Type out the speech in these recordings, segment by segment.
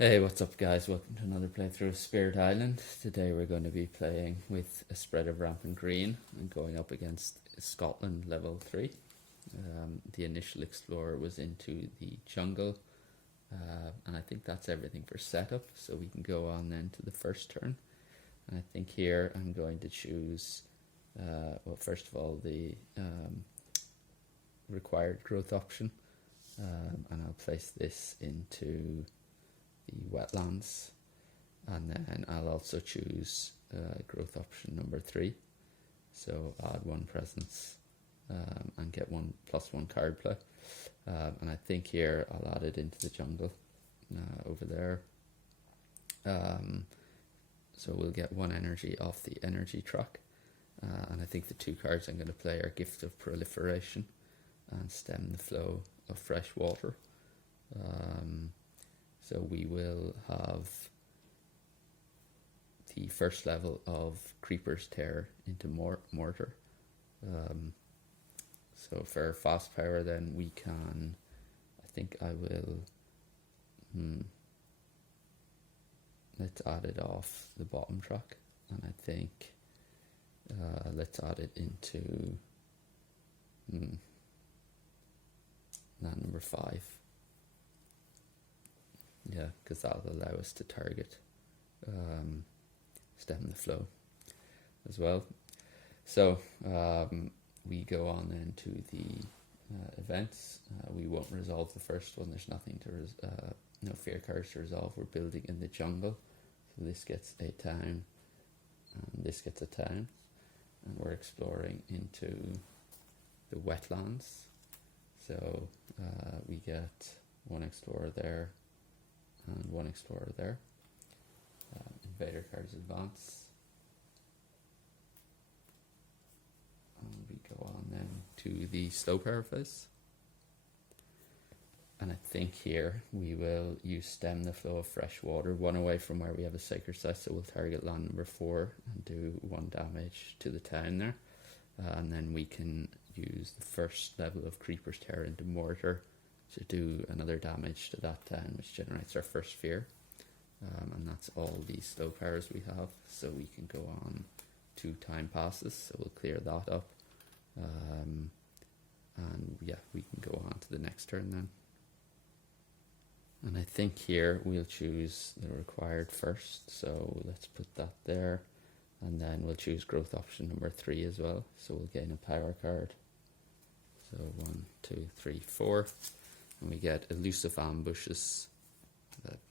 Hey, what's up, guys? Welcome to another playthrough of Spirit Island. Today we're going to be playing with a spread of Rampant Green and going up against Scotland level 3. The initial explorer was into the jungle, and I think that's everything for setup, so we can go on then to the first turn. And I think here I'm going to choose, well, first of all, the required growth option, and I'll place this into the wetlands, and then I'll also choose growth option number 3, so add 1 presence and get 1+1 card play, and I think here I'll add it into the jungle over there, so we'll get 1 energy off the energy track, and I think the 2 cards I'm going to play are Gift of Proliferation and Stem the Flow of Fresh Water. So we will have the first level of Creeper's Tear into Mortar. So for fast power then we can, I think I will, let's add it off the bottom track, and I think let's add it into land number 5. Yeah, because that'll allow us to target Stem the Flow as well. So we go on then to the events. We won't resolve the first one. There's nothing to no fear cards to resolve. We're building in the jungle, so this gets a town and this gets a town, and we're exploring into the wetlands. So we get 1 explorer there and 1 explorer there. Invader cards advance, and we go on then to the slow power phase, and I think here we will use Stem the Flow of Fresh Water, 1 away from where we have a sacred site, so we'll target land number 4 and do 1 damage to the town there, and then we can use the first level of Creeper's Tear into Mortar to do another damage to that town, which generates our first fear. And that's all the slow powers we have, so we can go on to time passes, so we'll clear that up, and yeah, we can go on to the next turn then. And I think here we'll choose the required first, so let's put that there, and then we'll choose growth option number 3 as well, so we'll gain a power card. So 1, 2, 3, 4, and we get Elusive Ambushes,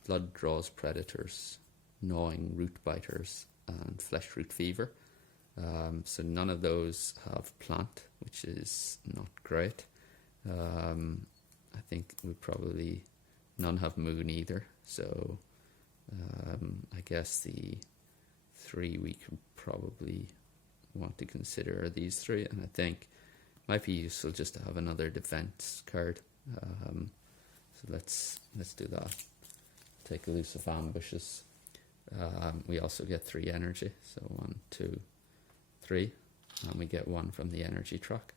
Blood Draws Predators, Gnawing Root Biters, and Flesh Root Fever. So none of those have plant, which is not great. I think we probably, none have moon either, so I guess the 3 we can probably want to consider are these 3, and I think it might be useful just to have another defense card. So let's do that. Take Elusive Ambushes. We also get 3 energy, so 1, 2, 3, and we get 1 from the energy track.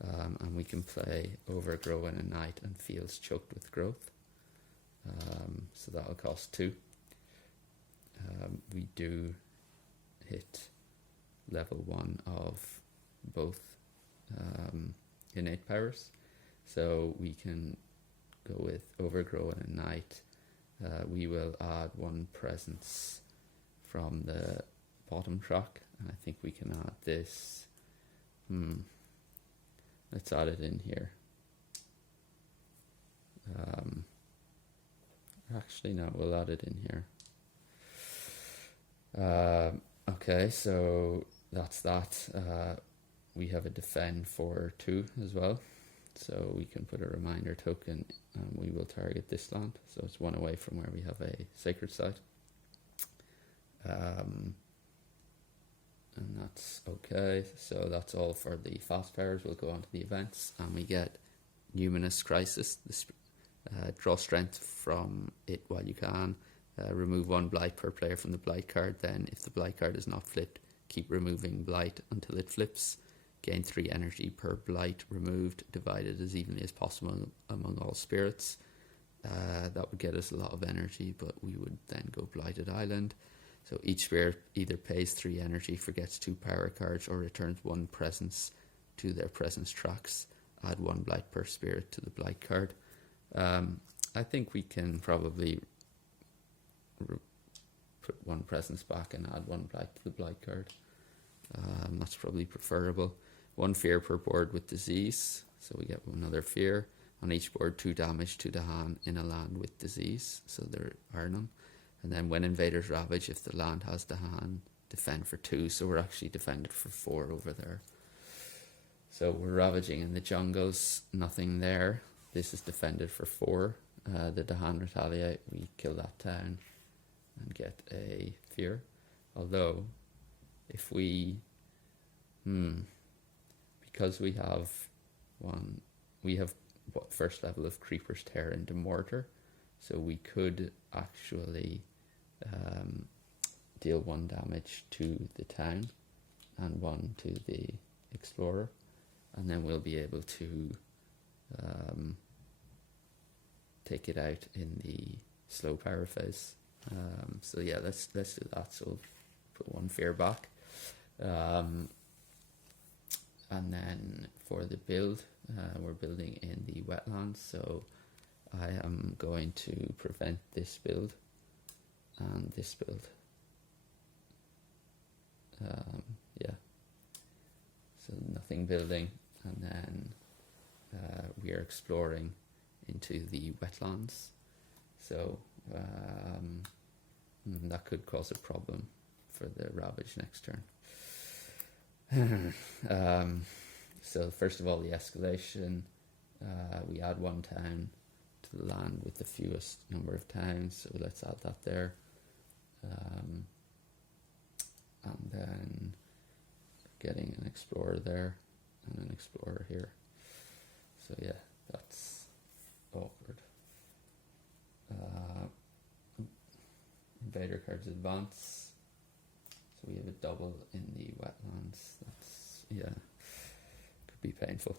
And we can play Overgrow in a Night and Fields Choked with Growth. So that'll cost 2. We do hit level 1 of both innate powers, so we can go with Overgrow in a Night. We will add 1 presence from the bottom track, and I think we can add this. Let's add it in here. Actually, no, we'll add it in here. Okay, so that's that. We have a defend for 2 as well, so we can put a reminder token, and we will target this land, so it's 1 away from where we have a sacred site, and that's okay. So that's all for the fast powers. We'll go on to the events, and we get Numinous Crisis. Draw strength from it while you can. Remove 1 blight per player from the blight card, then if the blight card is not flipped, keep removing blight until it flips. Gain 3 energy per blight removed, divided as evenly as possible among all spirits. That would get us a lot of energy, but we would then go Blighted Island. So each sphere either pays 3 energy, forgets 2 power cards, or returns 1 presence to their presence tracks. Add 1 blight per spirit to the blight card. I think we can probably put 1 presence back and add 1 blight to the blight card. That's probably preferable. 1 fear per board with disease, so we get another fear. On each board, 2 damage to the hand in a land with disease, so there are none. And then when invaders ravage, if the land has the hand, defend for 2, so we're actually defended for 4 over there. So we're ravaging in the jungles, nothing there. This is defended for 4. The Dahan retaliate, we kill that town and get a fear. Although, if we, because we have first level of Creeper's Tear into Mortar, so we could actually deal 1 damage to the town and 1 to the explorer, and then we'll be able to take it out in the slow power phase. So yeah, let's do that. So we'll put 1 fear back, and then for the build, we're building in the wetlands, so I am going to prevent this build and this build. Yeah, so nothing building, and then we are exploring into the wetlands, so that could cause a problem for the ravage next turn. So first of all, the escalation, we add 1 town to the land with the fewest number of towns, so let's add that there. And then getting an explorer there and an explorer here. So yeah, that's awkward. Invader cards advance. So we have a double in the wetlands. That's, yeah, could be painful.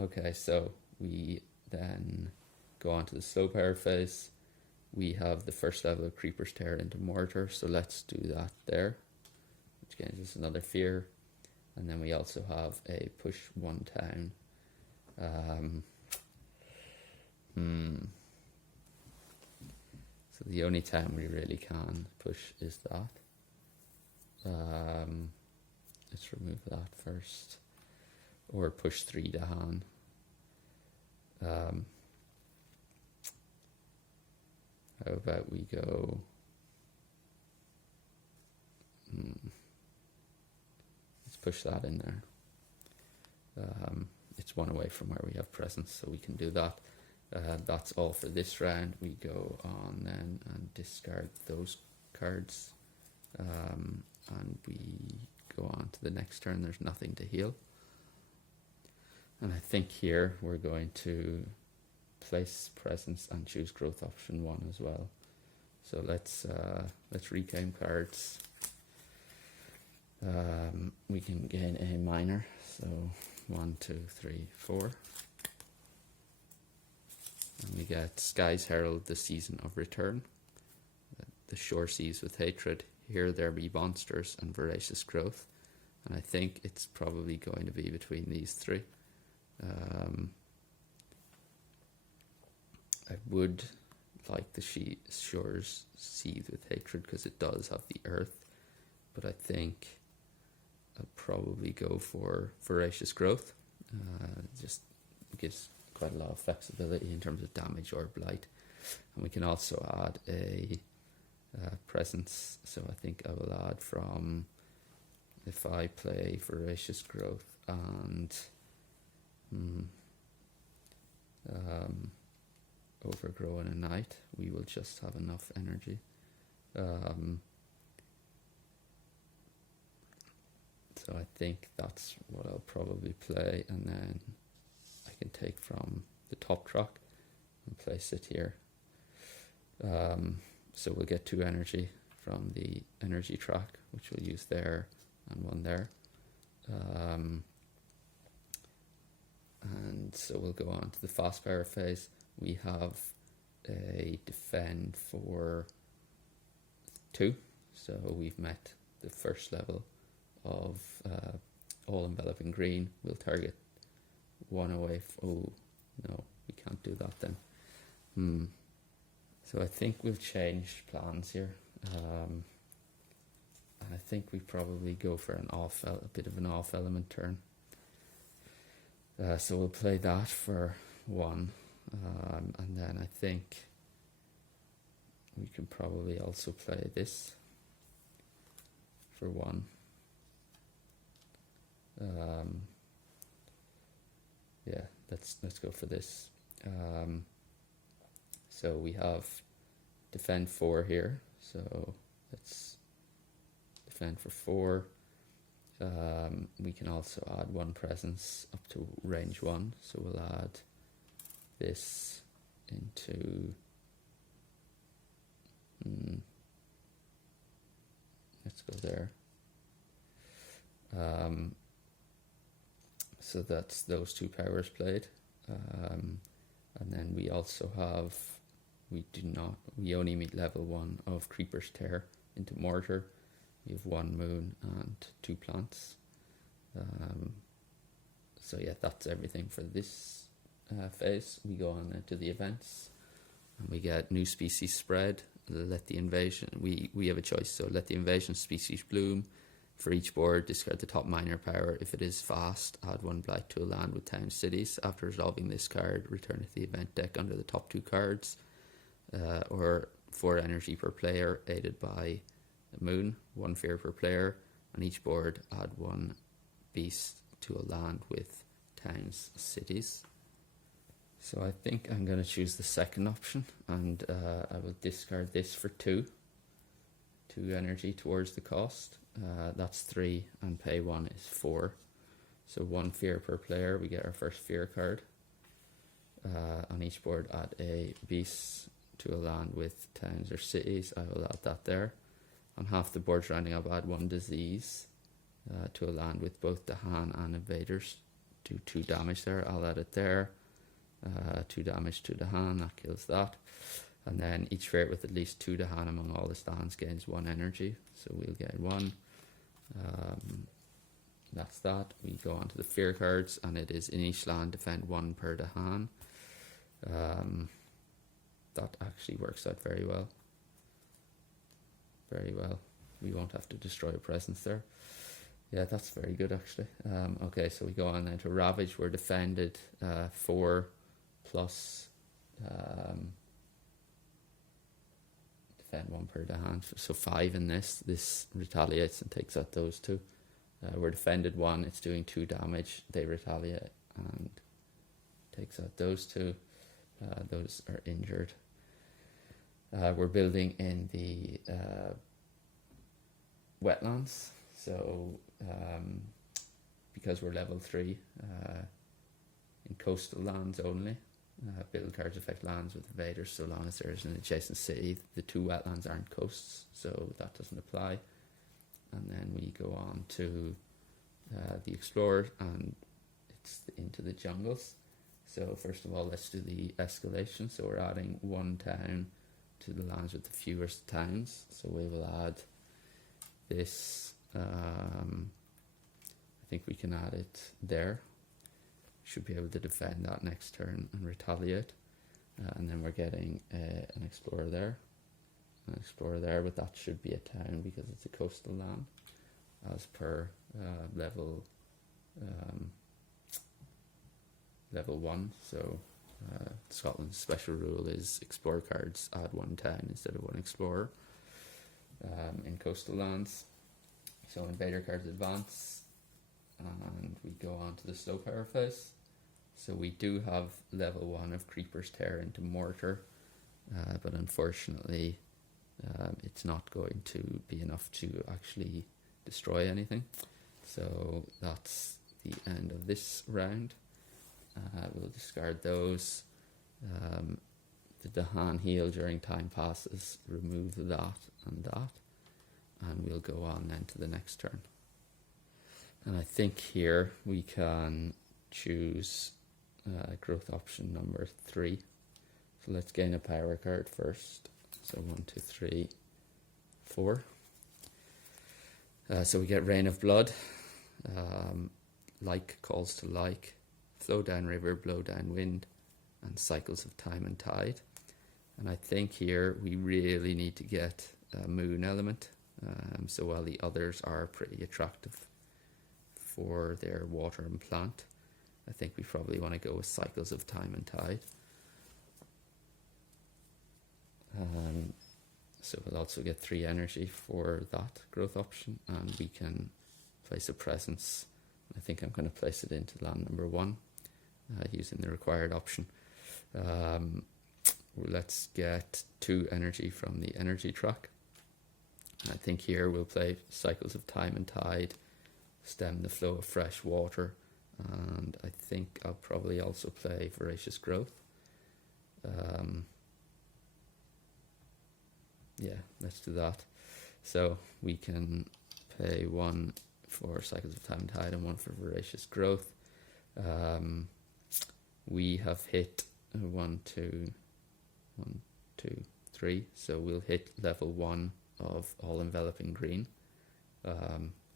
Okay, so we then go on to the slow power phase. We have the first level of Creeper's Tear into Mortar, so let's do that there, which gains us another fear. And then we also have a push 1 town. So the only town we really can push is that. Let's remove that first, or push 3 Dahan. How about we go, let's push that in there. It's 1 away from where we have presence, so we can do that. That's all for this round. We go on then and discard those cards, and we go on to the next turn. There's nothing to heal, and I think here we're going to place presence and choose growth option 1 as well. So let's reclaim cards. We can gain a minor, so 1, 2, 3, 4. And we get Sky's Herald, the Season of Return. The Shore Seas with Hatred. Here there be monsters and voracious growth. And I think it's probably going to be between these 3. I would like the Shores Seas with Hatred because it does have the earth, but I think I'll probably go for voracious growth. Just gives quite a lot of flexibility in terms of damage or blight, and we can also add a presence. So I think I will add from, if I play voracious growth and overgrow in a night, we will just have enough energy. So I think that's what I'll probably play, and then I can take from the top track and place it here. So we'll get 2 energy from the energy track, which we'll use there and 1 there. And so we'll go on to the fast power phase. we have a defend for 2, so we've met the first level of all enveloping green. We'll target 1 away. Oh no, we can't do that then. So I think we've changed plans here. I think we probably go for a bit of an off element turn. So we'll play that for 1, and then I think we can probably also play this for 1. Yeah, let's go for this. So we have defend 4 here, so let's defend for 4. We can also add 1 presence up to range 1, so we'll add this into let's go there. So that's those 2 powers played, and then we also have, we only meet level 1 of Creeper's Tear into Mortar. We have 1 moon and 2 plants. So yeah, that's everything for this phase. We go on into the events, and we get new species spread. Let the invasion, we have a choice, so let the invasion species bloom. For each board, discard the top minor power. If it is fast, add 1 blight to a land with town cities. After resolving this card, return it to the event deck under the top 2 cards, or 4 energy per player, aided by the moon, 1 fear per player. On each board, add 1 beast to a land with towns, cities. So I think I'm going to choose the second option, and I will discard this for 2 energy towards the cost. That's 3, and pay 1 is 4. So 1 fear per player, we get our first fear card. On each board, add a beast to a land with towns or cities. I will add that there. On half the board rounding up, add 1 disease to a land with both the Han and invaders. Do 2 damage there, I'll add it there. 2 damage to the Han, that kills that. And then each ferret with at least 2 Dahan among all the stands gains 1 energy, so we'll get 1. That's that. We go on to the fear cards, and it is in each land defend 1 per Dahan. That actually works out very well. Very well. We won't have to destroy a presence there. Yeah, that's very good actually. Okay, so we go on then to Ravage. We're defended 4 plus defend 1 per Dahan, so 5 in this. This retaliates and takes out those 2. We're defended 1, it's doing 2 damage. They retaliate and takes out those 2. Those are injured. We're building in the wetlands, so because we're level 3, in coastal lands only, build cards affect lands with invaders so long as there is an adjacent city. The 2 wetlands aren't coasts, so that doesn't apply. And then we go on to the Explorer, and it's into the jungles. So first of all, let's do the escalation. So we're adding 1 town to the lands with the fewest towns. So we will add this. I think we can add it there. Should be able to defend that next turn and retaliate. And then we're getting an Explorer there. An Explorer there, but that should be a town because it's a coastal land as per level 1. So Scotland's special rule is Explorer cards add 1 town instead of 1 Explorer in coastal lands. So invader cards advance, and we go on to the slow power phase. So we do have level 1 of Creeper's Tear into Mortar, but unfortunately it's not going to be enough to actually destroy anything. So that's the end of this round. We'll discard those. The Dahan heal during time passes, remove that and that, and we'll go on then to the next turn. And I think here we can choose growth option number 3. So let's gain a power card first. So 1, 2, 3, 4. So we get Rain of Blood. Like calls to like. Flow down river, blow down wind, and cycles of time and tide. And I think here we really need to get a moon element. So while the others are pretty attractive for their water and plant, I think we probably want to go with cycles of time and tide. So we'll also get 3 energy for that growth option, and we can place a presence. I think I'm going to place it into land number 1 using the required option. Let's get 2 energy from the energy track. I think here we'll play cycles of time and tide, stem the flow of fresh water, and I think I'll probably also play voracious growth. Yeah, let's do that. So we can pay 1 for cycles of time and tide and 1 for voracious growth. We have hit 1, 2, 3, so we'll hit level 1 of all enveloping green.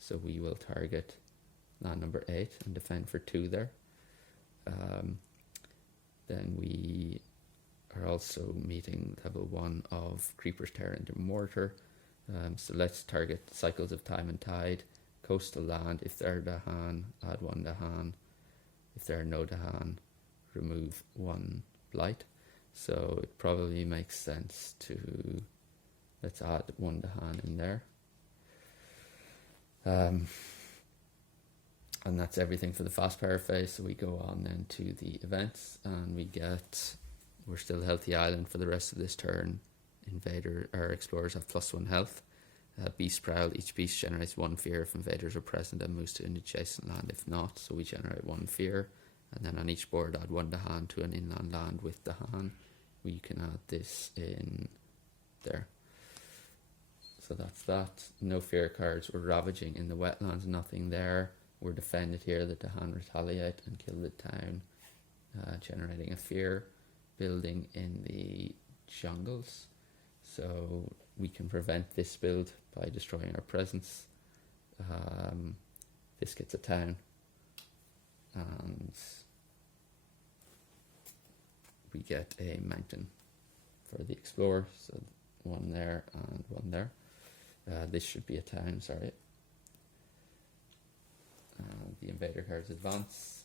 So we will target land number 8 and defend for 2 there. Then we are also meeting level 1 of Creeper's Tear into Mortar. So let's target cycles of time and tide, coastal land. If they're Dahan, add 1 Dahan. If there are no Dahan, remove 1 blight. So it probably makes sense to, let's add 1 Dahan in there. And that's everything for the fast power phase. So we go on then to the events, and we're still Healthy Island for the rest of this turn. Explorers have +1 health. Beast Prowl, each beast generates 1 fear if invaders are present and moves to an adjacent land if not. So we generate 1 fear, and then on each board add 1 Dahan to an inland land with Dahan. We can add this in there. So that's that. No fear cards. We're ravaging in the wetlands, nothing there. We're defended here. The Dahan retaliate and kill the town, generating a fear. Building in the jungles. So we can prevent this build by destroying our presence. This gets a town. And we get a mountain for the explorer. So 1 there and 1 there. This should be a town, sorry. The invader cards advance.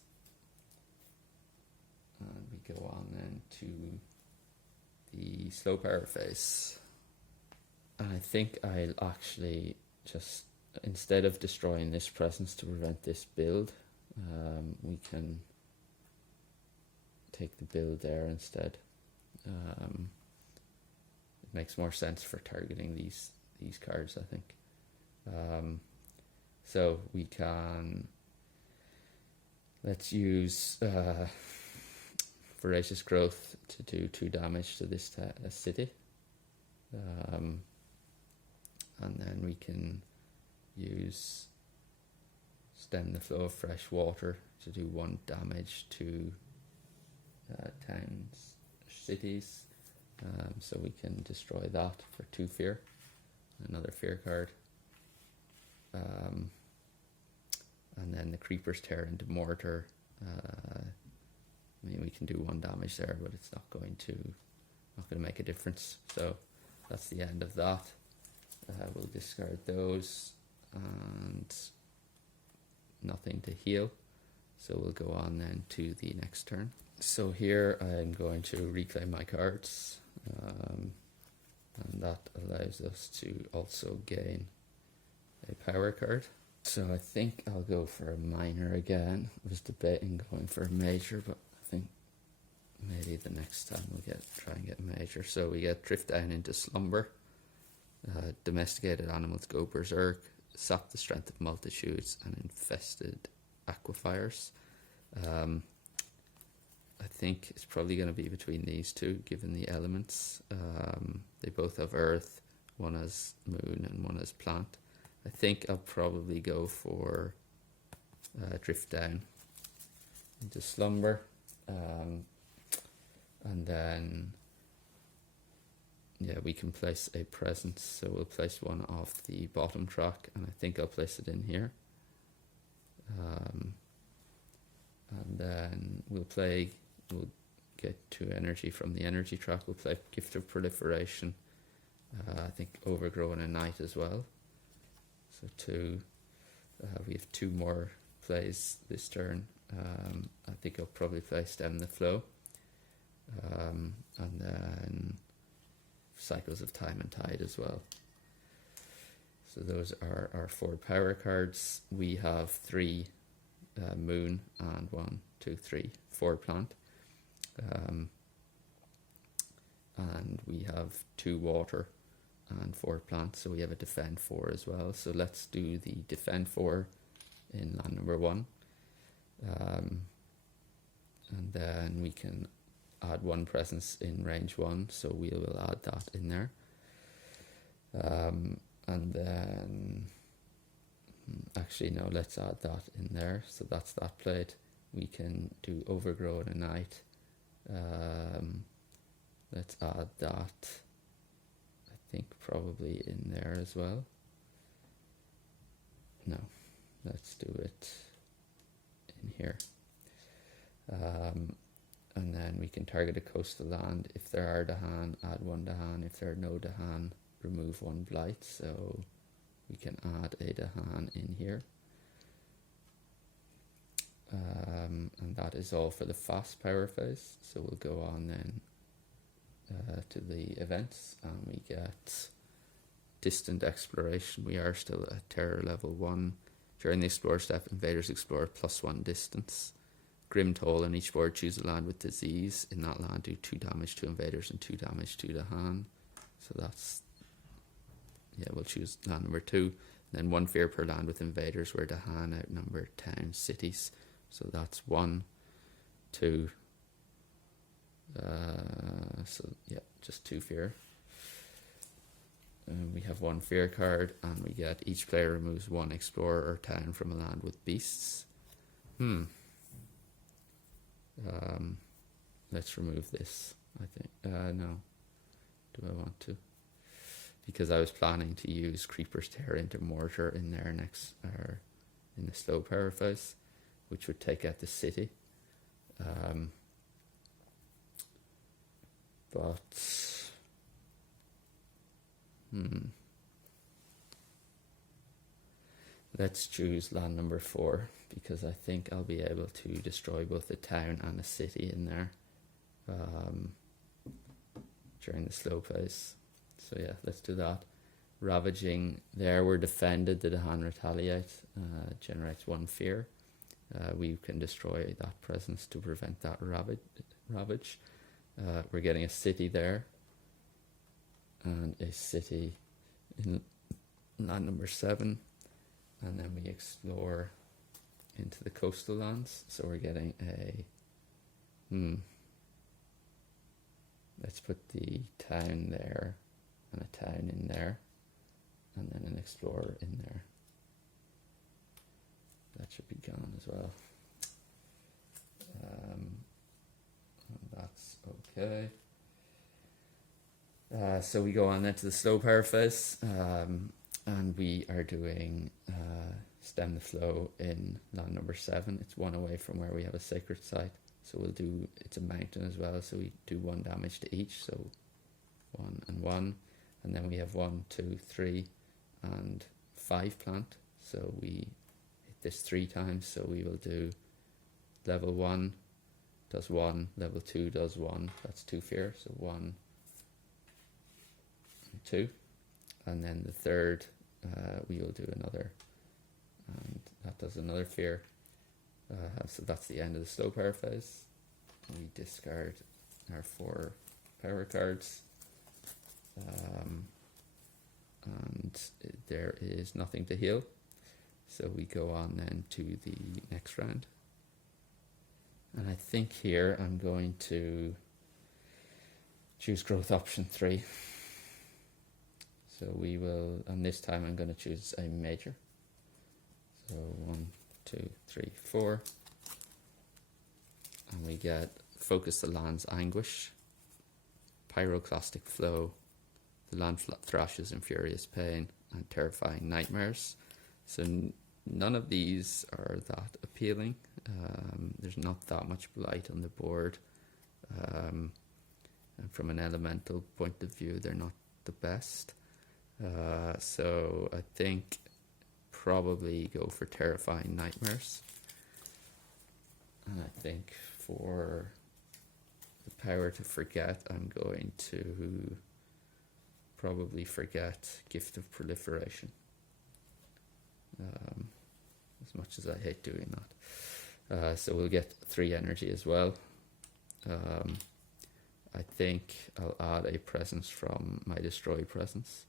And we go on then to the slow power phase. And I think I'll actually just, instead of destroying this presence to prevent this build, we can take the build there instead. It makes more sense for targeting these cards, I think. So we can, let's use Voracious Growth to do 2 damage to this city. And then we can use Stem the Flow of Fresh Water to do 1 damage to towns, cities. So we can destroy that for 2 fear. Another fear card. And then the Creeper's Tear into Mortar. I mean, we can do 1 damage there, but it's not going to make a difference. So that's the end of that. We'll discard those and nothing to heal. So we'll go on then to the next turn. So here I'm going to reclaim my cards, and that allows us to also gain a power card. So I think I'll go for a minor again. I was debating going for a major, but I think maybe the next time we'll try and get major. So we get Drift Down into Slumber. Domesticated animals go berserk, sap the strength of multitudes, and infested aquifers. I think it's probably going to be between these two, given the elements. They both have earth, one has moon and one has plant. I think I'll probably go for Drift Down into Slumber. And then yeah, we can place a presence. So we'll place one off the bottom track, and I think I'll place it in here. And then we'll get 2 energy from the energy track. We'll play Gift of Proliferation. I think Overgrow and Ignite as well. So 2. We have 2 more plays this turn. I think I'll probably play Stem the Flow. And then Cycles of Time and Tide as well. So those are our 4 power cards. We have 3 moon and 1, 2, 3, 4 plant. And we have 2 water and 4 plants, so we have a defend 4 as well. So let's do the defend 4 in land number 1. And then we can add 1 presence in range 1, so we will add that in there. And then, actually no, let's add that in there. So that's that played. We can do Overgrow and Ignite. Let's add that, I think probably in there as well. No, let's do it in here. And then we can target a coastal land. If there are Dahan, add 1 Dahan. If there are no Dahan, remove 1 blight. So we can add a Dahan in here. And that is all for the fast power phase. So we'll go on then to the events, and we get Distant Exploration. We are still at terror level 1. During the Explore step, invaders explore +1 distance. Grim Toll, on each board choose a land with disease. In that land do 2 damage to invaders and 2 damage to Dahan. So that's, yeah, we'll choose land number 2. And then 1 fear per land with invaders, where Dahan outnumber towns, cities. So that's 1, 2. So yeah, just 2 fear. And we have 1 fear card, and we get each player removes 1 explorer or town from a land with beasts. Let's remove this, I think. No. Do I want to? Because I was planning to use Creeper's Tear into Mortar in there next, or in the slow power phase, which would take out the city. Let's choose land number 4, because I think I'll be able to destroy both a town and a city in there during the slow phase. So yeah, let's do that. Ravaging, there we're defended. The Dahan retaliate, generates 1 fear. We can destroy that presence to prevent that ravage. We're getting a city there, and a city in land number 7, and then we explore into the coastal lands. So we're getting a let's put the town there and a town in there, and then an explorer in there. That should be gone as well. And that's okay. So we go on then to the slow power phase, and we are doing Stem the Flow in land number 7. It's 1 away from where we have a sacred site. So we'll do, it's a mountain as well, so we do 1 damage to each. So 1 and 1, and then we have 1, 2, 3, and 5 plant. So we hit this 3 times. So we will do level 1 does 1, level 2 does 1. That's 2 fear. So 1, 2, and then the third we will do another, and that does another fear. So that's the end of the slow power phase. We discard our 4 power cards, and there is nothing to heal, so we go on then to the next round. And I think here I'm going to choose growth option 3. So we will, and this time I'm going to choose a major. So 1, 2, 3, 4. And we get Focus the Land's Anguish, Pyroclastic Flow, the land thrashes in furious pain, and terrifying nightmares. So none of these are that appealing. There's not that much blight on the board. And from an elemental point of view, they're not the best. So I think probably go for terrifying nightmares. And I think for the power to forget, I'm going to probably forget Gift of Proliferation. As much as I hate doing that. So we'll get 3 energy as well. I think I'll add a presence from my destroy presence,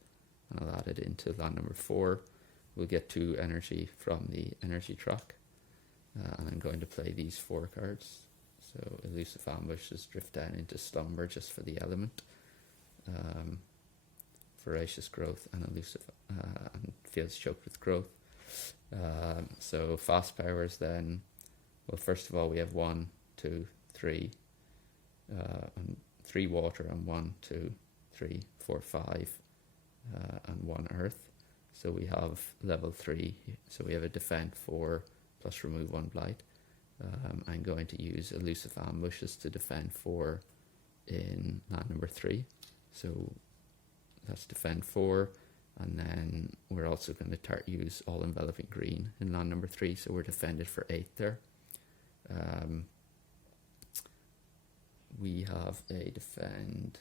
and I'll add it into land number 4. We'll get 2 energy from the energy track, and I'm going to play these 4 cards. So Elusive Ambushes, Drift Down into Slumber just for the element, Voracious Growth, and Elusive and Fields Choked with Growth. So fast powers then. Well, first of all, we have 1, 2, 3, and 3 water, and 1, 2, 3, 4, 5, and 1 earth. So we have level 3. So we have a defend 4 plus remove 1 blight. I'm going to use Elusive Ambushes to defend 4 in land number 3. So that's defend 4. And then we're also going to use All Enveloping Green in land number 3, so we're defended for 8 there. We have a defend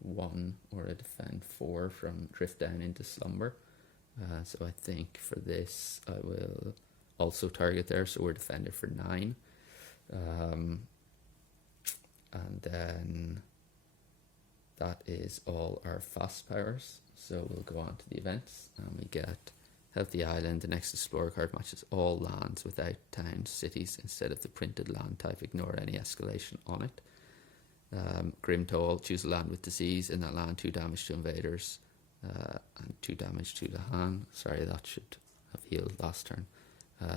1 or a defend 4 from Drift Down into Slumber. So I think for this I will also target there, so we're defended for 9. And then that is all our fast powers. So we'll go on to the events, and we get Healthy Island. The next Explorer card matches all lands without towns, cities, instead of the printed land type. Ignore any escalation on it. Grim Toll, choose a land with disease. In that land, 2 damage to invaders and 2 damage to the hand. Sorry, that should have healed last turn.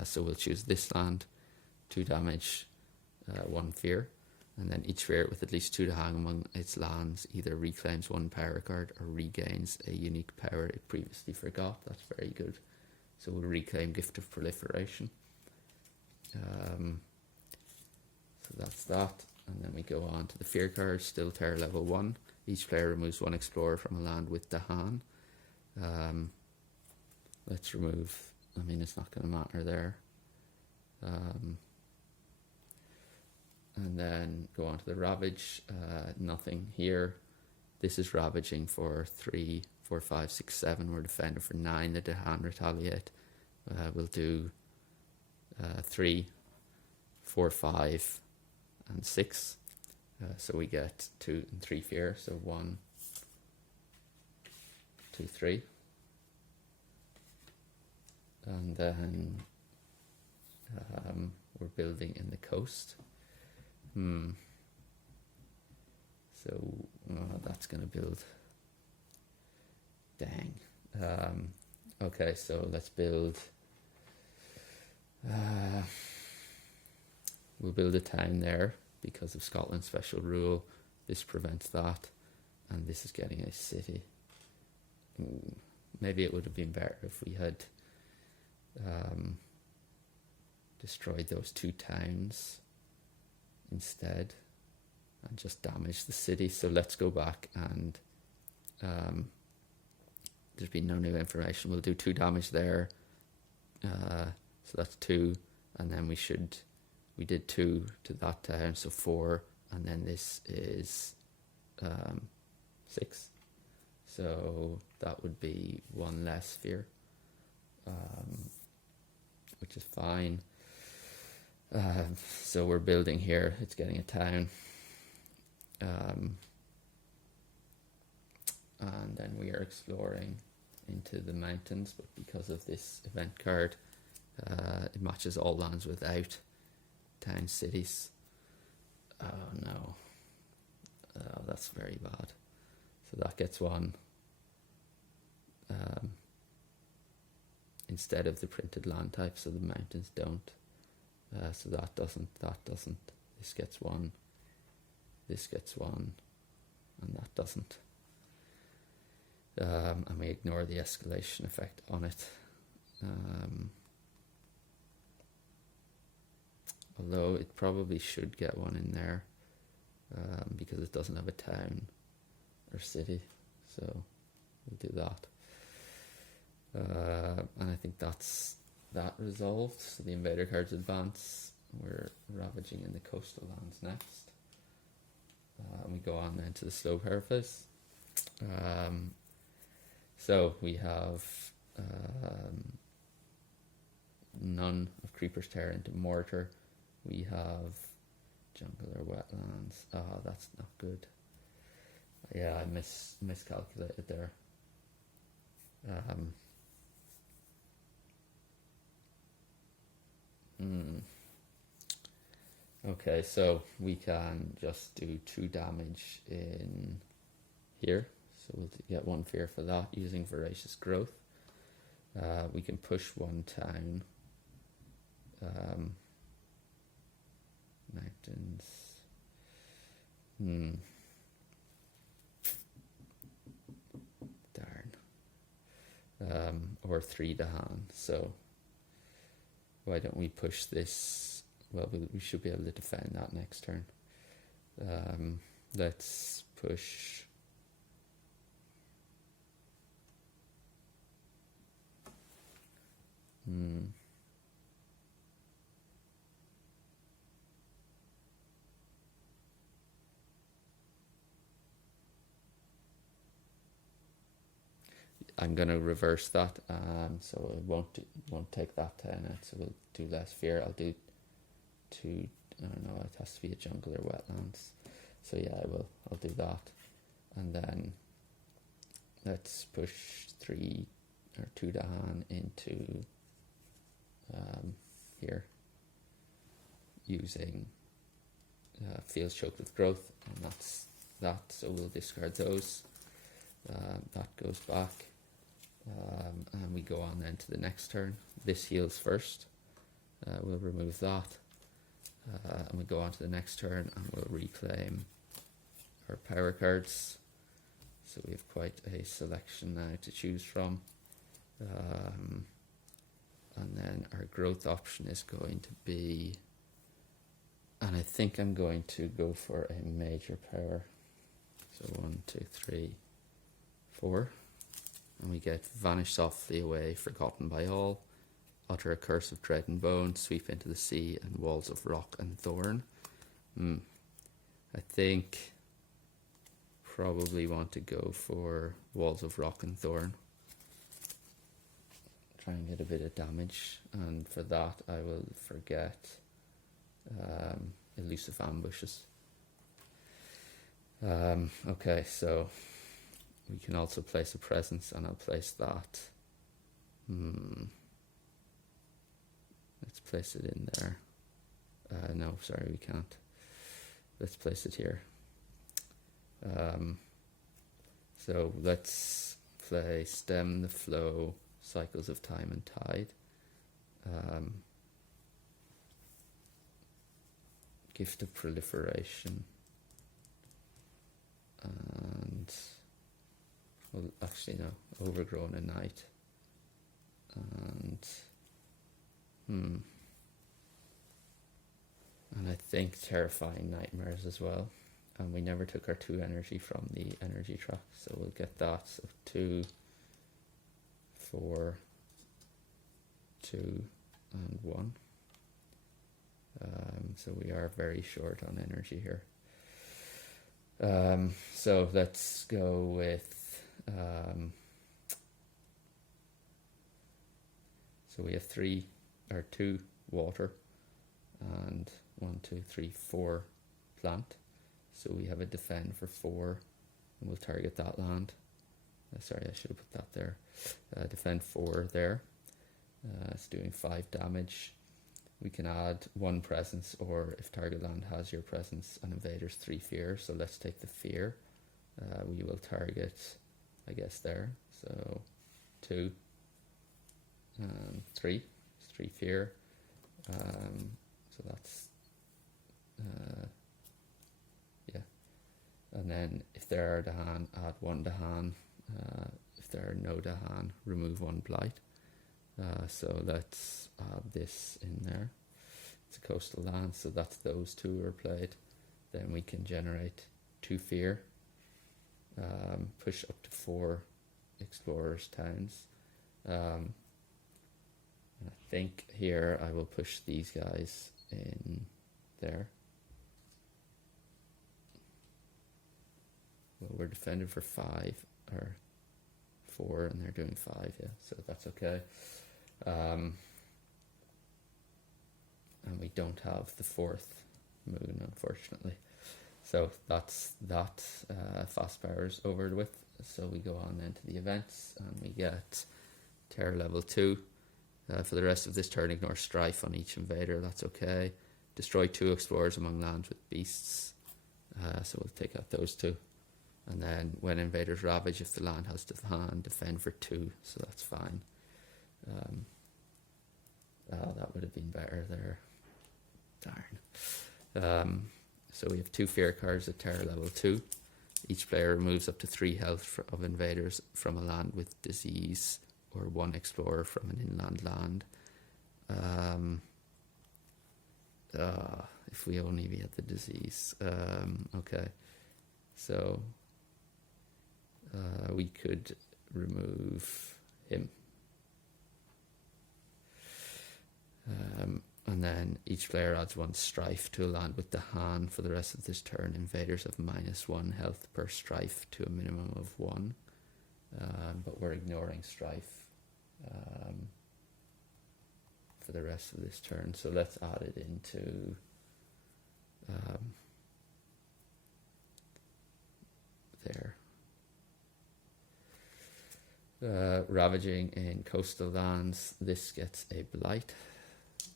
So we'll choose this land, 2 damage, 1 fear. And then each fear with at least 2 to hang among its lands either reclaims 1 power card or regains a unique power it previously forgot. That's very good. So we'll reclaim Gift of Proliferation. So that's that. And then we go on to the fear cards. Still Terror level 1. Each player removes 1 explorer from a land with Dahan. Let's remove, I mean, it's not going to matter there. And then go on to the Ravage. Nothing here. This is ravaging for 3, 4, 5, 6, 7. We're defended for 9. The Dahan retaliate. We'll do 3, 4, 5, and 6. So we get 2 and 3 fear. So 1, 2, 3. And then we're building in the coast. So that's going to build. Dang. Okay, so let's build. We'll build a town there because of Scotland's special rule. This prevents that, and this is getting a city. Maybe it would have been better if we had destroyed those 2 towns instead and just damage the city. So let's go back, and there's been no new information. We'll do 2 damage there, so that's 2, and then we did 2 to that town, so 4, and then this is 6, so that would be 1 less fear, which is fine. So we're building here. It's getting a town, and then we are exploring into the mountains, but because of this event card, it matches all lands without town cities. Oh no, that's very bad. So that gets 1 instead of the printed land type, so the mountains don't. So that doesn't, this gets 1, this gets 1, and that doesn't. and we ignore the escalation effect on it. Although it probably should get one in there, because it doesn't have a town or city, so we'll do that. And I think that's that resolved. So the invader cards advance. We're ravaging in the coastal lands next. And we go on then to the slow power phase. So we have none of Creeper's Terror into Mortar. We have jungle or wetlands. That's not good. Yeah, I miscalculated there. Okay, so we can just do 2 damage in here. So we'll get 1 fear for that using Voracious Growth. We can push 1 town. Mountains. Darn. Or 3 Dahan. So why don't we push this? Well, we should be able to defend that next turn. Let's push. I'm going to reverse that, so it won't take that 10 out, so we'll do less fear. I'll do 2, I don't know, it has to be a jungle or wetlands. So yeah, I'll do that. And then let's push 3 or 2 Dahan into here using Fields Choked with Growth, and that's that, so we'll discard those. That goes back. And we go on then to the next turn. This heals first. We'll remove that. And we go on to the next turn and we'll reclaim our power cards. So we have quite a selection now to choose from. And then our growth option is going to be, and I think I'm going to go for a major power. So 1, 2, 3, 4. And we get Vanish Softly Away, Forgotten by All, Utter a Curse of Dread and Bone, Sweep into the Sea, and Walls of Rock and Thorn. I think probably want to go for Walls of Rock and Thorn. Try and get a bit of damage, and for that I will forget Elusive Ambushes. Okay, so we can also place a presence, and I'll place that. Let's place it in there. No, sorry, we can't. Let's place it here. So let's play Stem the Flow, Cycles of Time and Tide. Gift of Proliferation. And, well, actually no, Overgrown a Night. And I think Terrifying Nightmares as well. And we never took our 2 energy from the energy track, so we'll get that. So 2, 4, 2, and 1. So we are very short on energy here. So let's go with, so we have 2 water, and 1, 2, 3, 4 plant. So we have a defend for 4, and we'll target that land. Sorry, I should have put that there. Defend 4 there. It's doing 5 damage. We can add 1 presence, or if target land has your presence, an invader's 3 fear. So let's take the fear. We will target, I guess, there. So 2 and 3. It's 3 fear. So that's yeah. And then if there are Dahan, add 1 Dahan. there, no Dahan, remove 1 blight. So let's add this in there. It's a coastal land, so that's those 2 are played. Then we can generate 2 fear, push up to 4 explorers towns. And I think here I will push these guys in there. Well, we're defended for 5 or 4, and they're doing 5, yeah, so that's okay. And we don't have the 4th moon, unfortunately. So that's that. Fast powers over with. So we go on then to the events, and we get terror level 2. For the rest of this turn, ignore strife on each invader. That's okay. Destroy 2 explorers among lands with beasts. So we'll take out those 2. And then when invaders ravage, if the land has Dahan, defend for 2. So that's fine. That would have been better there. Darn. So we have 2 fear cards at terror level 2. Each player removes up to 3 health of invaders from a land with disease, or 1 explorer from an inland land. If we only had the disease. Okay. So we could remove him. And then each player adds 1 strife to a land with Dahan for the rest of this turn. Invaders have -1 health per strife to a minimum of 1. But we're ignoring strife for the rest of this turn. So let's add it into there. Ravaging in coastal lands. This gets a blight.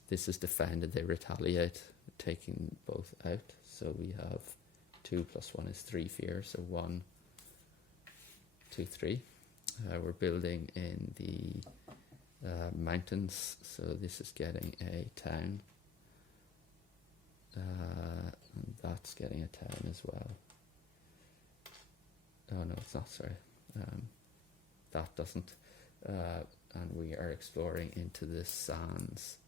This is defended, they retaliate, taking both out. So we have 2 + 1 is 3 fear, so 1, 2, 3. We're building in the mountains, so this is getting a town. And that's getting a town as well. Oh no, it's not, sorry. That doesn't. And we are exploring into the sands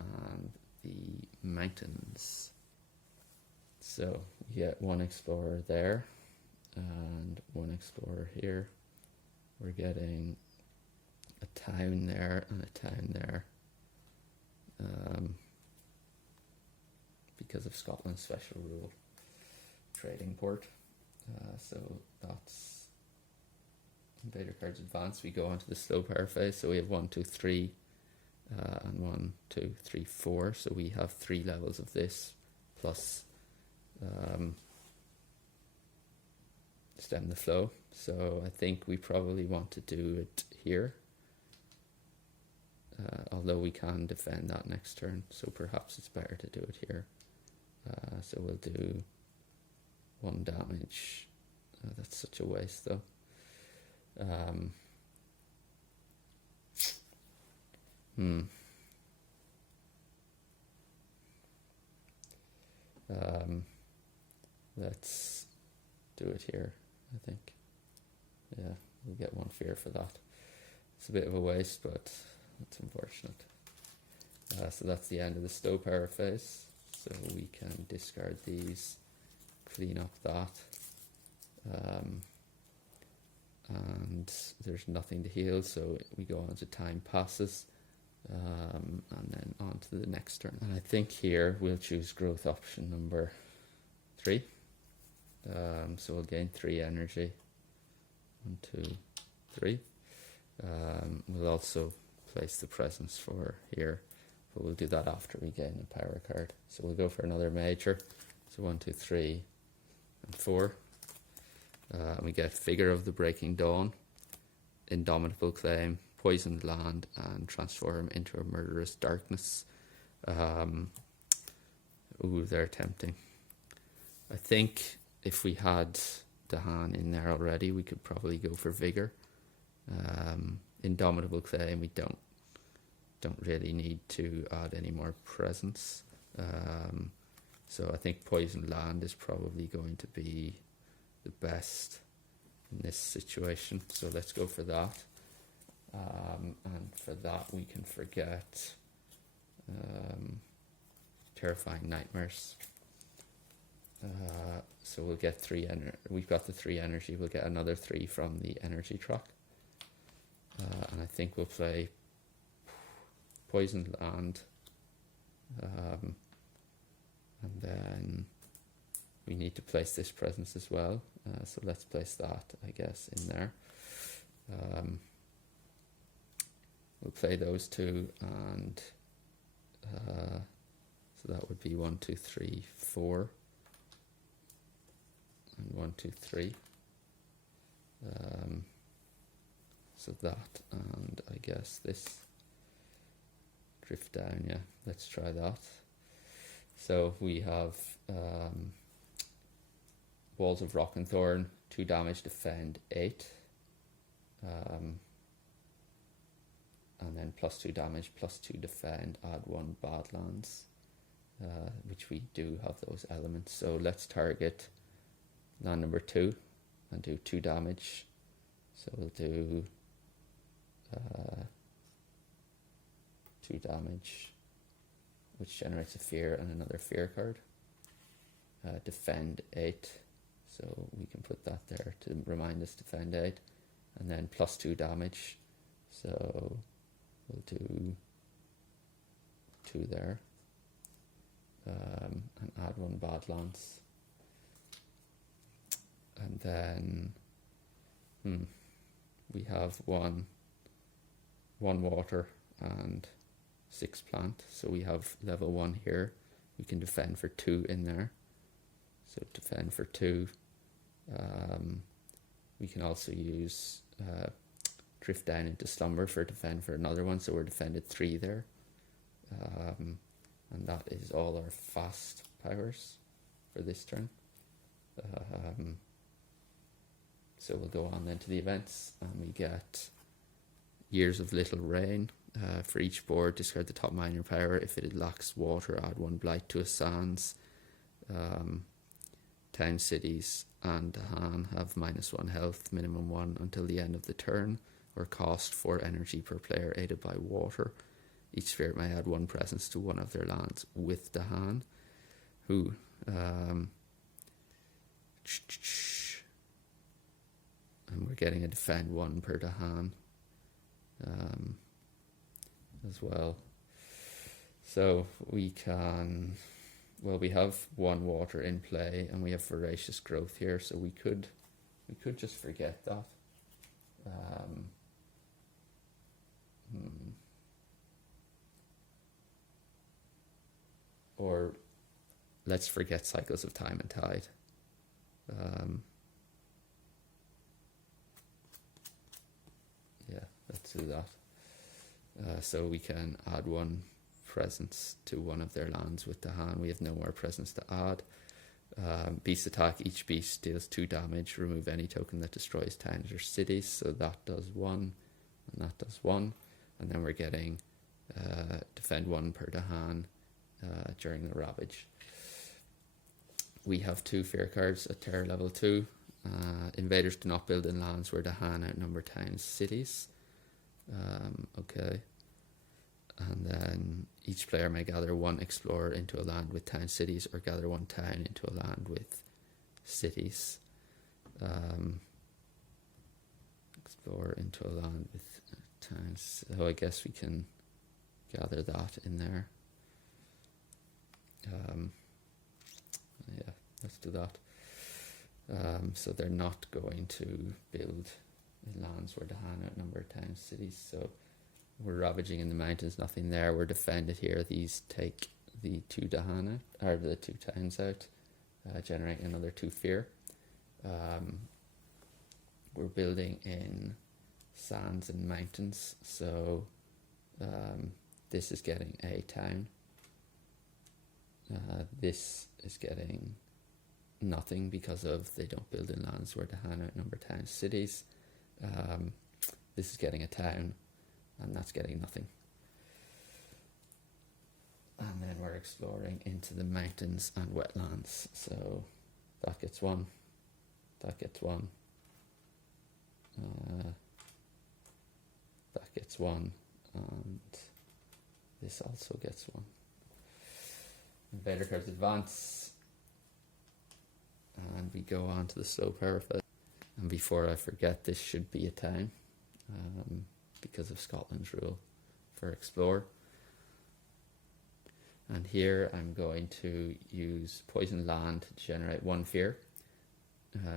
and the mountains. So we get 1 explorer there and 1 explorer here. We're getting a town there and a town there, because of Scotland's special rule, trading port. So that's invader cards advance. We go on to the slow power phase. So we have 1, 2, 3. And 1, 2, 3, 4. So we have 3 levels of this, plus stem the flow. So I think we probably want to do it here, although we can defend that next turn, so perhaps it's better to do it here. So we'll do 1 damage. That's such a waste though. Let's do it here, I think. Yeah, we'll get 1 fear for that. It's a bit of a waste, but it's unfortunate. So that's the end of the stow power phase. So we can discard these, clean up that. And there's nothing to heal, so we go on to time passes. And then on to the next turn. And I think here we'll choose growth option number 3. So we'll gain 3 energy. 1, 2, 3. We'll also place the presence for here, but we'll do that after we gain the power card. So we'll go for another major. So 1, 2, 3, and 4. We get Figure of the Breaking Dawn, Indomitable Claim, Poisoned Land, and Transform into a Murderous Darkness. Ooh, they're tempting. I think if we had Dahan in there already, we could probably go for Vigor. Indomitable Claim, we don't really need to add any more presence. So I think Poisoned Land is probably going to be the best in this situation. So let's go for that. And for that we can forget Terrifying Nightmares. So we'll get 3 energy. We've got the 3 energy. We'll get another 3 from the energy truck. And I think we'll play Poisoned Land. And then we need to place this presence as well. So let's place that, I guess, in there. We'll play those 2, and so that would be 1, 2, 3, 4, and 1, 2, 3. So that, and I guess this drift down. Yeah, let's try that. So we have Walls of Rock and Thorn, 2 damage, defend 8. And then +2 damage, +2 defend, add 1 Badlands, which we do have those elements. So let's target land number 2 and do 2 damage. So we'll do 2 damage, which generates a fear and another fear card. Defend 8, so we can put that there to remind us defend 8, and then +2 damage. So we'll do 2 there, and add 1 Badlands. And then we have one water and 6 plant, so we have level 1 here. We can defend for 2 in there, so defend for 2. We can also use drift down into slumber for defend for another 1, so we're defended 3 there. And that is all our fast powers for this turn. So we'll go on then to the events, and we get Years of Little Rain. For each board, discard the top minor power. If it lacks water, add 1 blight to a sands. Town, cities, and Dahan have -1 health, minimum 1 until the end of the turn, or cost 4 energy per player aided by water. Each spirit may add 1 presence to one of their lands with Dahan. And we're getting a defend 1 per Dahan as well. So we can, well, we have 1 water in play, and we have Voracious Growth here, so we could just forget that. Or let's forget Cycles of Time and Tide. Yeah, let's do that. So we can add 1 presence to one of their lands with the hand. We have no more presence to add. Beast attack. Each beast deals 2 damage. Remove any token that destroys towns or cities. So that does 1, and that does 1. And then we're getting defend 1 per Dahan during the Ravage. We have 2 fear cards at terror level 2. Invaders do not build in lands where Dahan outnumber towns, cities. Okay. And then each player may gather 1 explorer into a land with town, cities, or gather 1 town into a land with cities. Explorer into a land with towns. So I guess we can gather that in there. Yeah, let's do that. So they're not going to build in lands where Dahan outnumber towns, cities. So we're ravaging in the mountains, nothing there. We're defended here. These take the 2 Dahan out, or the 2 towns out, generating another 2 fear. We're building in sands and mountains, so this is getting a town. This is getting nothing because of they don't build in lands where Dahan outnumber towns, cities. This is getting a town, and that's getting nothing. And then we're exploring into the mountains and wetlands, so that gets 1, that gets 1, gets one, and this also gets one. Invader cards advance, and we go on to the slow power phase. And before I forget, this should be a town, because of Scotland's rule for explore. And here I'm going to use poison land to generate 1 fear.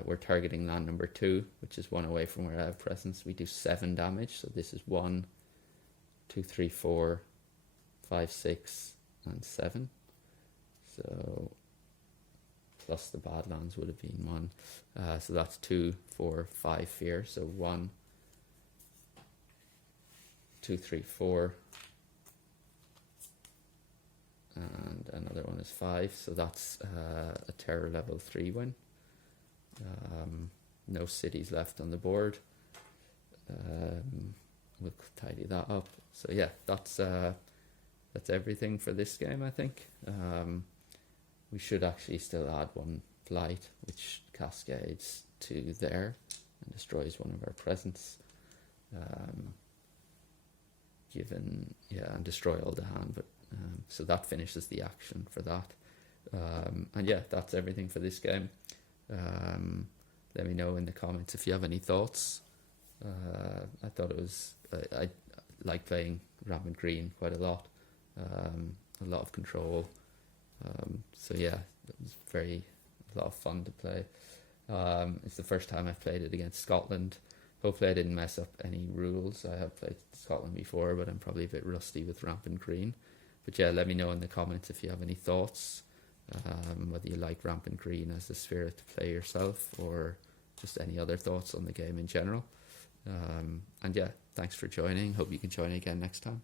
We're targeting land number 2, which is 1 away from where I have presence. We do 7 damage, so this is 1, 2, 3, 4, 5, 6, and 7. So plus the Badlands would have been 1. So that's 2, 4, 5 fear. So 1, 2, 3, 4. And another one is 5. So that's a terror level 3 win. No cities left on the board. We'll tidy that up. So yeah, that's everything for this game, I think. We should actually still add 1 blight, which cascades to there and destroys one of our presents. And destroy all the hand. But so that finishes the action for that. And yeah, that's everything for this game. Let me know in the comments if you have any thoughts. I thought it was, I like playing Rampant Green quite a lot. A lot of control. So yeah, it was a lot of fun to play. It's the first time I've played it against Scotland. Hopefully I didn't mess up any rules. I have played Scotland before, but I'm probably a bit rusty with Rampant Green. But yeah, let me know in the comments if you have any thoughts. Whether you like Rampant Green as a spirit to play yourself, or just any other thoughts on the game in general. And yeah, thanks for joining. Hope you can join again next time.